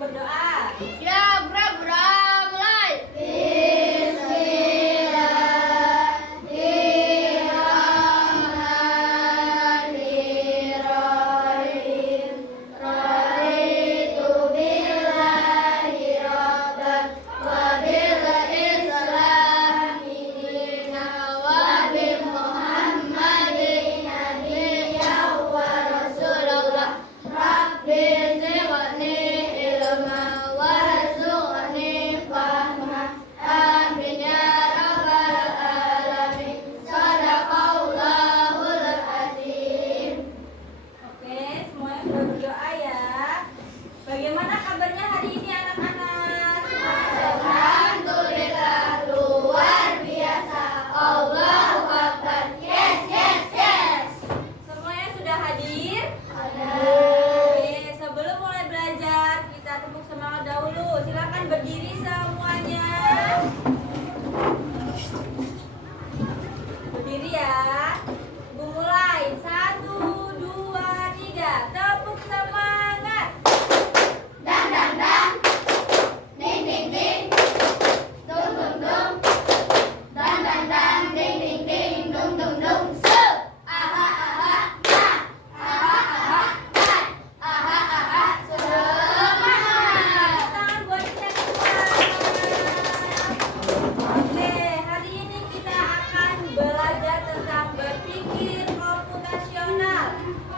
berdoa? Siap, bra, mulai. Bismillahirrahmanirrahim. Raditu billahi rabban wa bil islami dinan wa bi Muhammadin nabiyyan wa rasulullah. Rabbi zidni ilma warzuqni fahma. Amin ya rabbal alamin. Sadaqallahul azim. Oke, semuanya sudah berdoa ya. Bagaimana kabarnya hari ini anak-anak? Alhamdulillah, luar biasa. Allahu Akbar. Yes, yes, yes. Semuanya sudah hadir? Ada. Oke, sebelum mulai belajar, kita tepuk semangat dahulu. Silakan berdiri semuanya. Berdiri ya. Ibu mulai. 1, 2, 3. Tepuk semangat. Dang, dang, dang. Ding, ding, ding. Dung, dung, dung. Dang, dang, dang. Ding, ding, ding. Dung, dung, dung. Se. Aha, aha, ha. Aha, aha, ha. Aha, aha, semangat. Tangan buat kita semua. Oke, hari ini kita akan belajar tentang berpikir komputasional.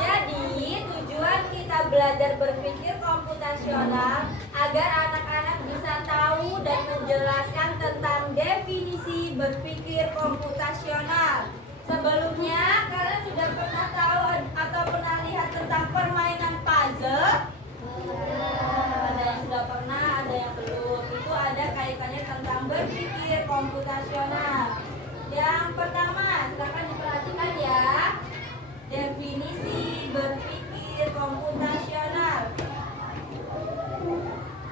Jadi, tujuan kita belajar berpikir komputasional agar anak-anak bisa tahu dan menjelaskan tentang definisi berpikir komputasional. Sebelumnya, kalian sudah pernah tahu atau pernah lihat tentang permainan puzzle? Ada yang sudah pernah, ada yang belum. Itu ada kaitannya tentang berpikir komputasional. Yang pertama, silakan diperhatikan ya. Definisi berpikir komputasional.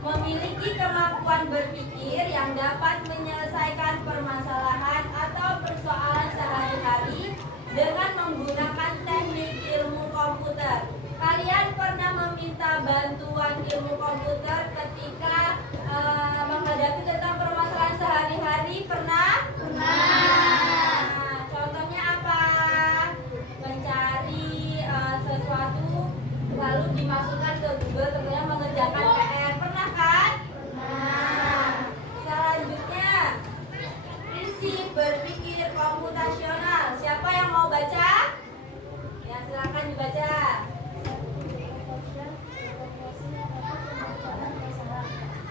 Memiliki kemampuan berpikir yang dapat menyelesaikan permasalahan atau persoalan sehari-hari dengan menggunakan teknik ilmu komputer. Kalian pernah meminta bantuan ilmu komputer ketika menghadapi tentang permasalahan sehari-hari? Pernah? Nah, contohnya apa? Mencari sesuatu lalu dimasukkan ke Google, tentunya mengerjakan PR. Pernah kan? Nah, selanjutnya prinsip berpikir komputasional. Siapa yang mau baca? Ya, silakan dibaca.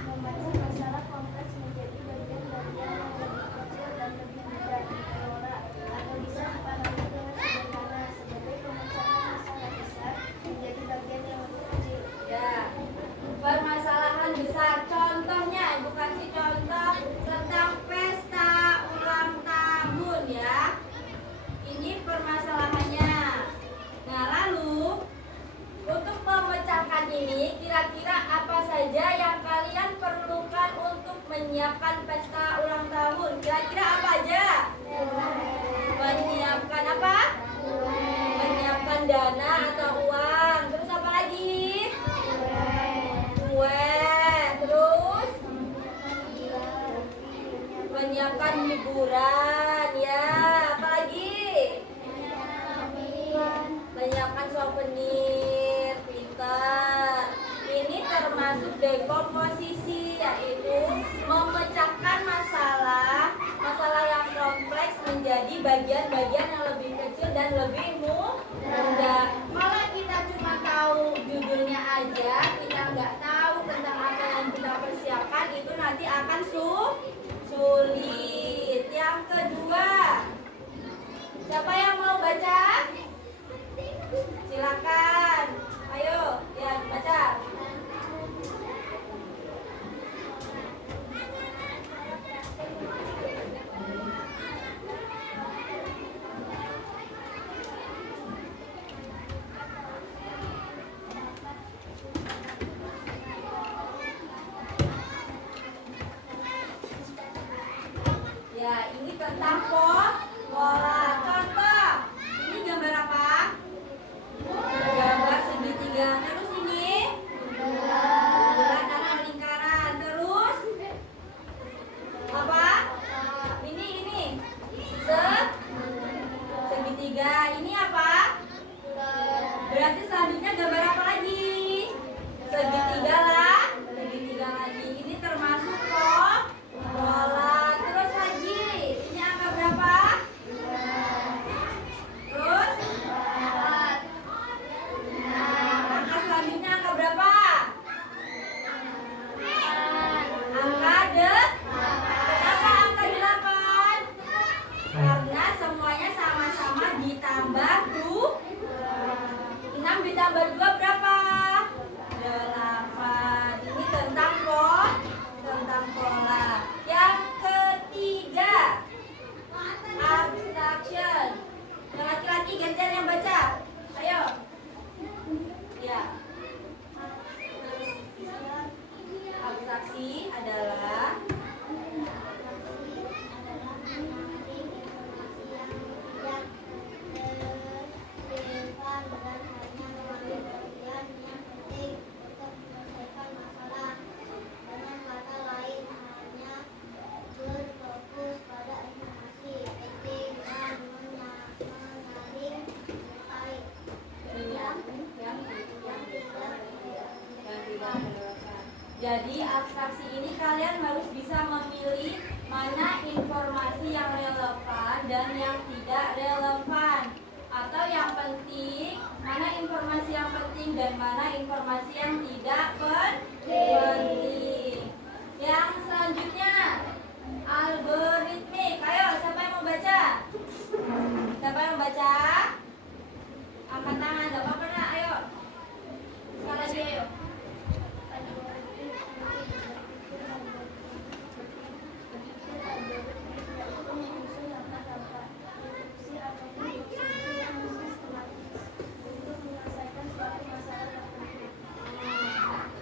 Membaca masalah kompleks menjadi bagian-bagian yang lebih kecil dan lebih mudah dikelola atau bisa dipahami dengan sederhana sebagai pemecahan masalah besar menjadi bagian yang lebih kecil. Ya, permasalahan besar. Contohnya, Ibu kasih contoh tentang pesta ulang tahun ya. Ini permasalahannya. Nah, lalu untuk memecahkan ini, kira-kira apa saja yang kalian perlukan untuk menyiapkan pesta ulang tahun? Kira-kira apa aja? Menyiapkan apa? Menyiapkan dana atau uang. Terus apa lagi? Kue. Terus menyiapkan hiburan. Ya, apa lagi? Menyiapkan souvenir. Pintar. Ini termasuk dekomposisi, yaitu memecahkan masalah yang kompleks menjadi bagian-bagian yang lebih kecil dan lebih mudah. Kalau kita cuma tahu judulnya aja, kita nggak tahu tentang apa yang kita persiapkan, itu nanti akan sulit. Yang kedua, siapa yang mau baca? Silakan. Ayo, ya baca. selanjutnya gambar apa lagi? Segitiga lah. Segitiga lagi. Ini termasuk pola. Terus lagi. Ini angka berapa? Terus angka selanjutnya angka berapa? Kenapa angka 8? Karena semuanya sama-sama ditambah 6 ditambah 2 berapa? 8. Ini tentang pola. Yang ketiga, abstraction. Yang laki-laki gantian yang baca. Ayo. Ya. Abstraksi adalah jadi abstraksi ini kalian harus bisa memilih mana informasi yang relevan dan yang tidak relevan, atau yang penting, mana informasi yang penting dan mana informasi yang tidak penting. Yang selanjutnya algoritmik. Ayo, siapa yang mau baca? Siapa yang mau baca? Angkat tangan, gak apa-apa nak, ayo. Sekali lagi, ayo.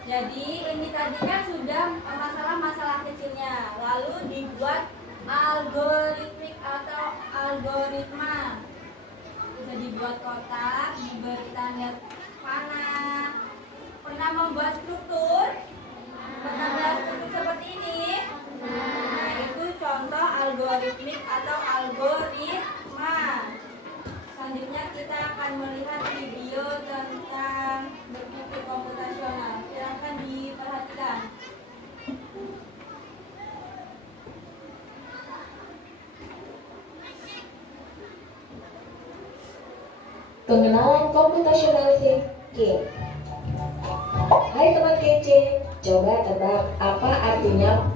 Jadi ini tadi kan sudah masalah kecilnya, lalu dibuat algoritmik atau algoritma. Bisa dibuat kotak, diberi tanda panah. Pernah membuat struktur? Pernah membuat struktur seperti ini? Nah, itu contoh algoritmik atau algoritma. Selanjutnya kita akan melihat video tentang berpikir komputasional. Silakan diperhatikan. Pengenalan computational thinking. Hai teman kece, coba tebak apa artinya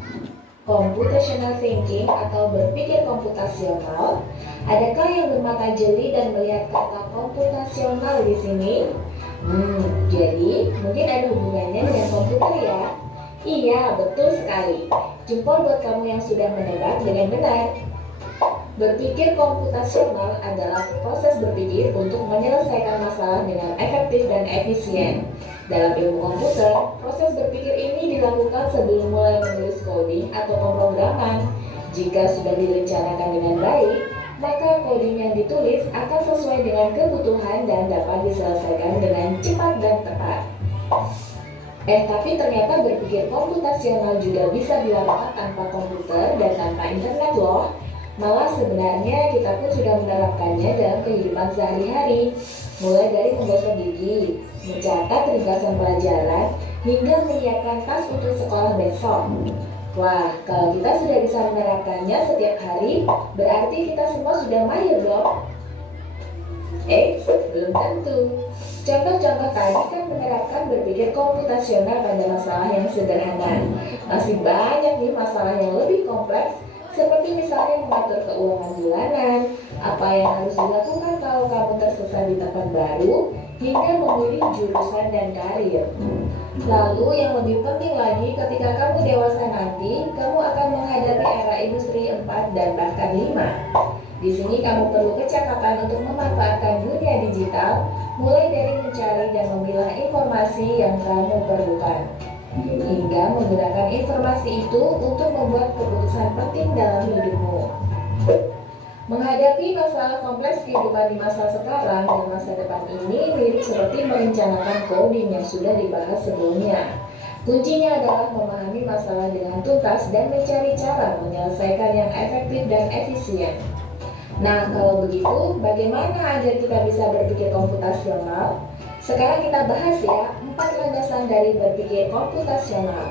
computational thinking atau berpikir komputasional? Adakah yang bermata jeli dan melihat kata komputasional di sini? Jadi mungkin ada hubungannya dengan komputer ya? Iya, betul sekali. Jempol buat kamu yang sudah menebak dengan benar. Berpikir komputasional adalah proses berpikir untuk menyelesaikan masalah dengan efektif dan efisien. Dalam ilmu komputer, proses berpikir ini dilakukan sebelum mulai menulis coding atau pemrograman. Jika sudah direncanakan dengan baik, maka coding yang ditulis akan sesuai dengan kebutuhan dan dapat diselesaikan dengan cepat dan tepat. Tapi ternyata berpikir komputasional juga bisa dilakukan tanpa komputer dan tanpa internet loh. Malah sebenarnya kita pun sudah menerapkannya dalam kehidupan sehari-hari, mulai dari menggosok gigi, mencatat ringkasan pelajaran, hingga menyiapkan tas untuk sekolah besok. Wah, kalau kita sudah bisa menerapkannya setiap hari, berarti kita semua sudah mahir dong. Belum tentu. Contoh-contoh tadi kan menerapkan berpikir komputasional pada masalah yang sederhana. Masih banyak nih masalah yang lebih kompleks, seperti misalnya mengatur keuangan bulanan, apa yang harus dilakukan kalau kamu tersesat di tempat baru, hingga memilih jurusan dan karir. Lalu yang lebih penting lagi, ketika kamu dewasa nanti, kamu akan menghadapi era industri 4 dan bahkan 5. Di sini kamu perlu kecakapan untuk memanfaatkan dunia digital, mulai dari mencari dan memilah informasi yang kamu perlukan, hingga menggunakan informasi itu untuk membuat keputusan penting dalam hidupmu. Menghadapi masalah kompleks kehidupan di masa sekarang dan masa depan ini mirip seperti merencanakan coding yang sudah dibahas sebelumnya. Kuncinya adalah memahami masalah dengan tuntas dan mencari cara menyelesaikan yang efektif dan efisien. Nah, kalau begitu, bagaimana agar kita bisa berpikir komputasional? Sekarang kita bahas ya 4 landasan dari berpikir komputasional.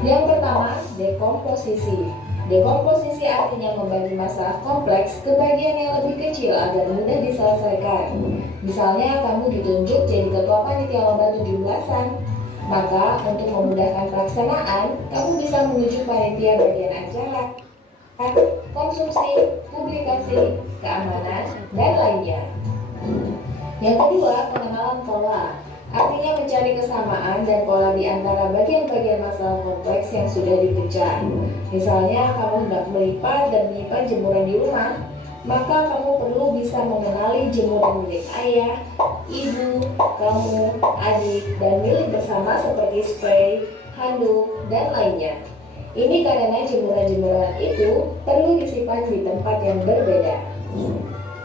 Yang pertama, dekomposisi. Dekomposisi artinya membagi masalah kompleks ke bagian yang lebih kecil agar mudah diselesaikan. Misalnya kamu ditunjuk jadi ketua panitia lomba 17-an. Maka untuk memudahkan pelaksanaan, kamu bisa menuju panitia bagian acara, konsumsi, publikasi, keamanan, dan lainnya. Yang kedua, pengenalan pola. Artinya mencari kesamaan dan pola di antara bagian-bagian masalah kompleks yang sudah dipecah. Misalnya kamu hendak melipat dan menyimpan jemuran di rumah, maka kamu perlu bisa mengenali jemuran milik ayah, ibu, kamu, adik, dan milik bersama seperti spray, handuk, dan lainnya. Ini karena jemuran-jemuran itu perlu disimpan di tempat yang berbeda.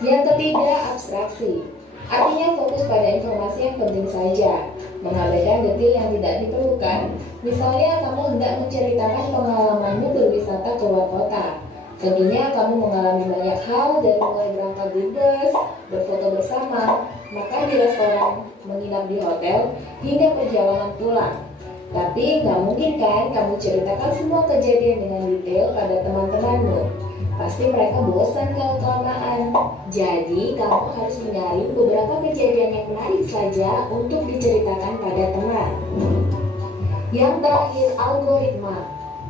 Yang ketiga, abstraksi. Artinya fokus pada informasi yang penting saja, mengabaikan detil yang tidak diperlukan. Misalnya kamu hendak menceritakan pengalamanmu berwisata ke luar kota. Tentunya kamu mengalami banyak hal dari mulai berangkat di bus, berfoto bersama, makan di restoran, menginap di hotel, hingga perjalanan pulang. Tapi nggak mungkin kan kamu ceritakan semua kejadian dengan detail pada teman-temanmu. Pasti mereka bosan kalau kelamaan. Jadi kamu harus menyaring beberapa kejadian yang menarik saja untuk diceritakan pada teman. Yang terakhir, algoritma.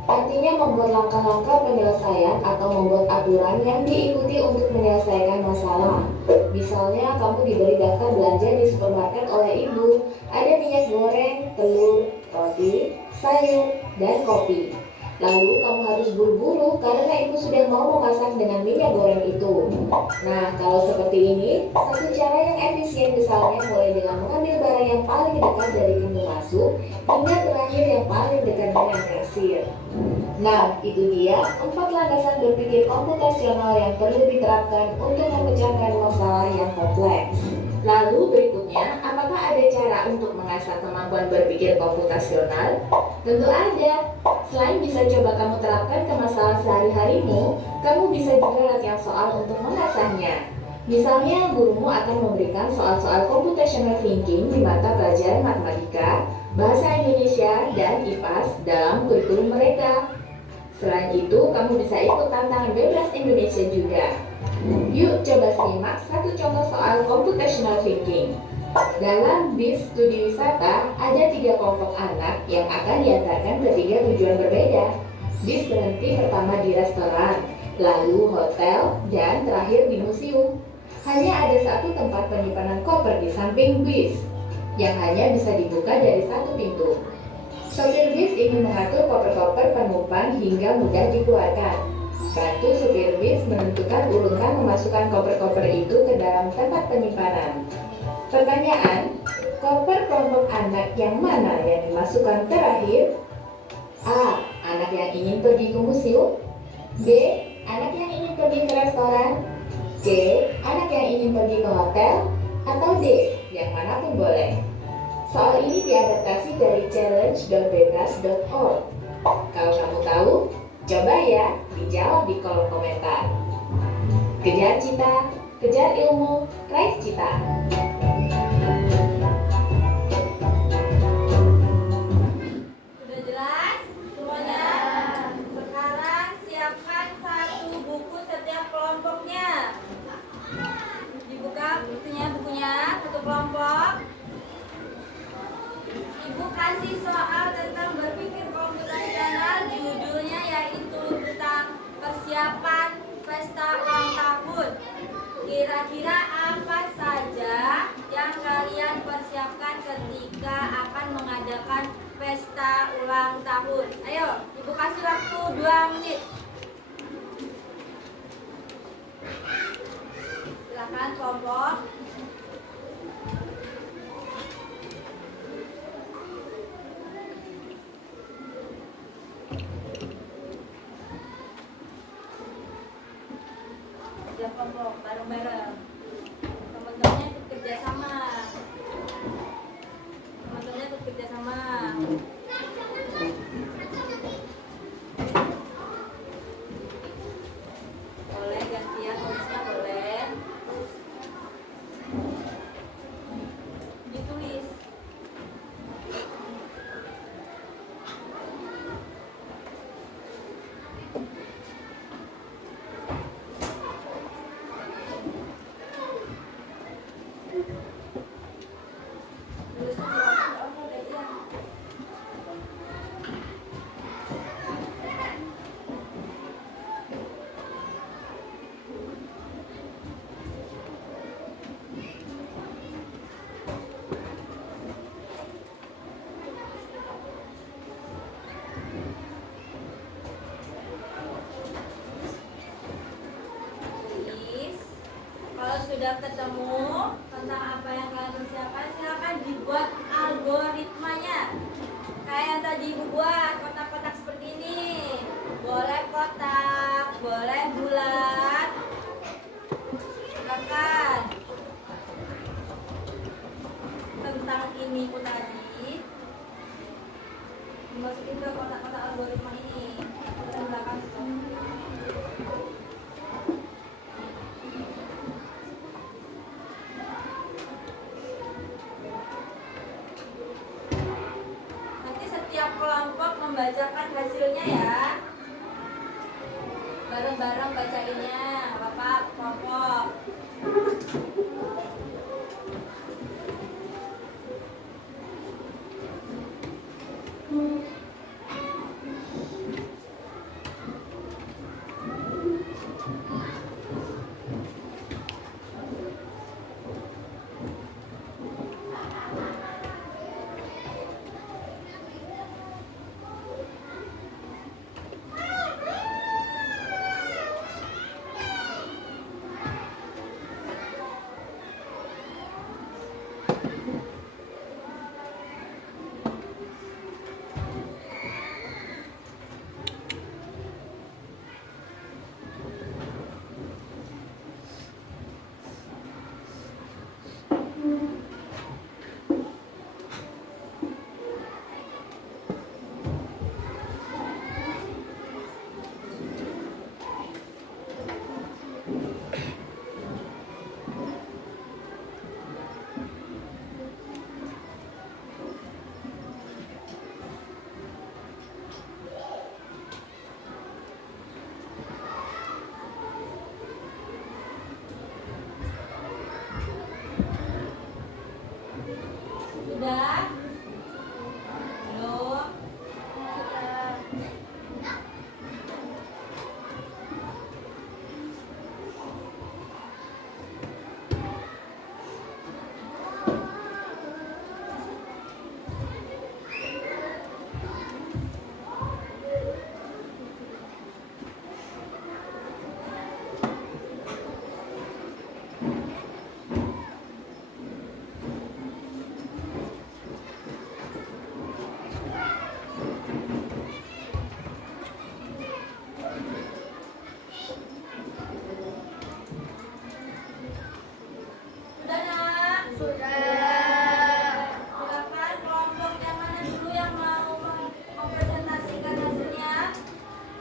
Artinya membuat langkah-langkah penyelesaian atau membuat aturan yang diikuti untuk menyelesaikan masalah. Misalnya kamu diberi daftar belanja di supermarket oleh ibu. Ada minyak goreng, telur, roti, sayur, dan kopi. Lalu kamu harus buru-buru karena ibu sudah mau memasak dengan minyak goreng itu. Nah, kalau seperti ini, satu cara yang efisien misalnya mulai dengan mengambil barang yang paling dekat dari pintu masuk hingga terakhir yang paling dekat dengan kasir. Nah, itu dia 4 landasan berpikir komputasional yang perlu diterapkan untuk memecahkan masalah yang kompleks. Lalu berikutnya, apakah ada cara untuk mengasah kemampuan berpikir komputasional? Tentu ada. Selain bisa coba kamu terapkan ke masalah sehari-harimu, kamu bisa juga latihan soal untuk mengasahnya. Misalnya, gurumu akan memberikan soal-soal computational thinking di mata pelajaran matematika, bahasa Indonesia, dan IPAS dalam kurikulum mereka. Selain itu, kamu bisa ikut tantangan bebas Indonesia juga. Yuk coba simak satu contoh soal computational thinking. Dalam bis studi wisata, ada 3 kelompok anak yang akan diantarkan ke 3 tujuan berbeda. Bis berhenti pertama di restoran, lalu hotel, dan terakhir di museum. Hanya ada satu tempat penyimpanan koper di samping bis, yang hanya bisa dibuka dari satu pintu. Sopir bis ingin mengatur koper-koper penumpang hingga mudah dikeluarkan. Bantu supir bis menentukan urutan memasukkan koper-koper itu ke dalam tempat penyimpanan. Pertanyaan, koper kelompok anak yang mana yang dimasukkan terakhir? A. Anak yang ingin pergi ke museum. B. Anak yang ingin pergi ke restoran. C. Anak yang ingin pergi ke hotel. Atau D. Yang manapun boleh. Soal ini diadaptasi dari challenge.bebas.org. Kalau kamu tahu, coba ya dijawab di kolom komentar. Kejar cita, kejar ilmu, raih cita. Sudah jelas semuanya? Sekarang siapkan satu buku setiap kelompoknya. Dibuka bukunya satu kelompok. Ibu kasih soal tentang berpikir komputasional, judulnya yaitu tentang persiapan pesta ulang tahun. Kira-kira apa saja yang kalian persiapkan ketika akan mengadakan pesta ulang tahun? Ayo, Ibu kasih waktu 2 menit. Silakan kelompok. Kelompok bareng-bareng, teman-temannya ikut kerjasama, boleh gantian tulisnya boleh. sudah ketemu tentang apa yang kalian persiapkan, silakan dibuat algoritmanya. Kayak yang tadi Ibu buat, kotak-kotak seperti ini. Boleh kotak, boleh bulat. Silakan. Tentang ini Bu tadi dimasukin ke kotak-kotak algoritma ini. Kita belakang. Setiap kelompok membacakan hasilnya ya. Bareng-bareng bacainnya, Bapak kelompok. Sudah? Belum? Sudah nak? Silakan kelompok yang mana dulu yang mau mempresentasikan hasilnya.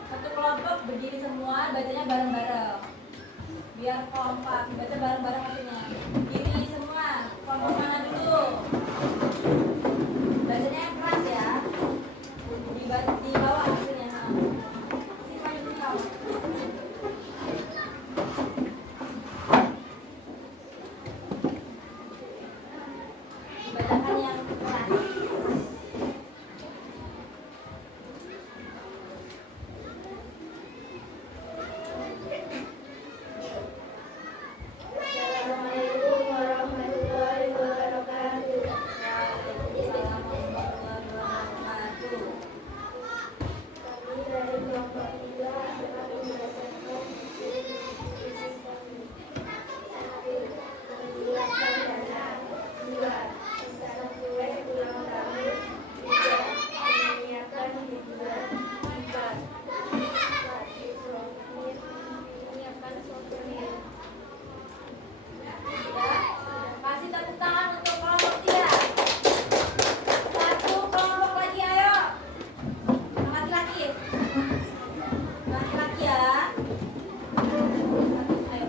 Satu kelompok berdiri semua, bacanya bareng-bareng. Biar kompak, baca bareng-bareng hasilnya. Berdiri semua, kelompok mana dulu? Bacanya yang keras ya. Di bawah hasilnya. Simpan di bawah. Bacakan yang keras. Assalamualaikum warahmatullahi wabarakatuh. Kami dari kelompok 3 akan membacakan isi kami. 1. Menyiapkan dana. 2. Pesan kue ulang tahun. 3. Menyiapkan hiburan. 4. Menyiapkan souvenir. Sudah? Kasih tepuk tangan untuk kelompok 3. Satu kelompok lagi, ayo. Laki-laki. Laki-laki ya. Ayo.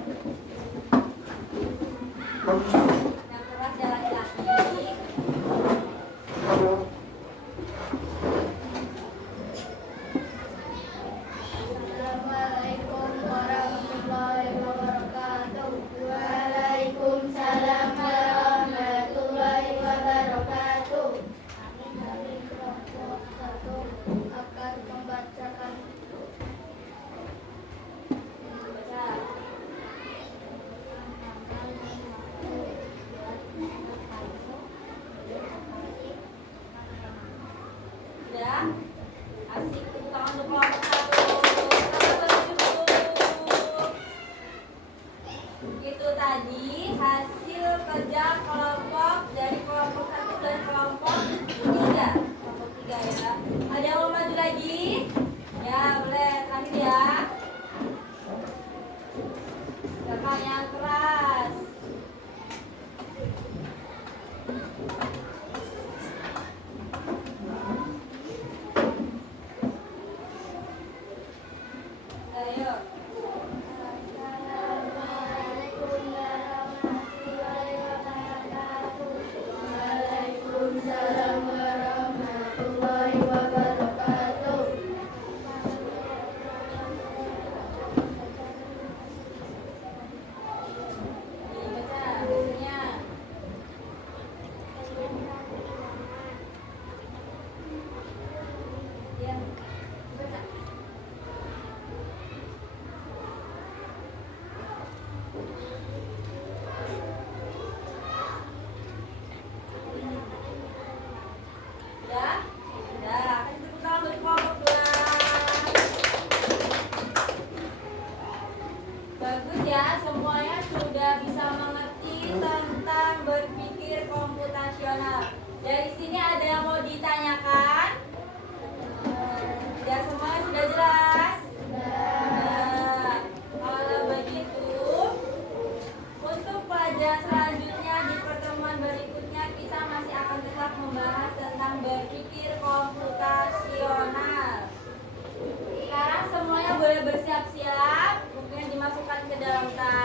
Yang keras ya laki-laki. siap-siap, bukunya dimasukkan ke dalam tas.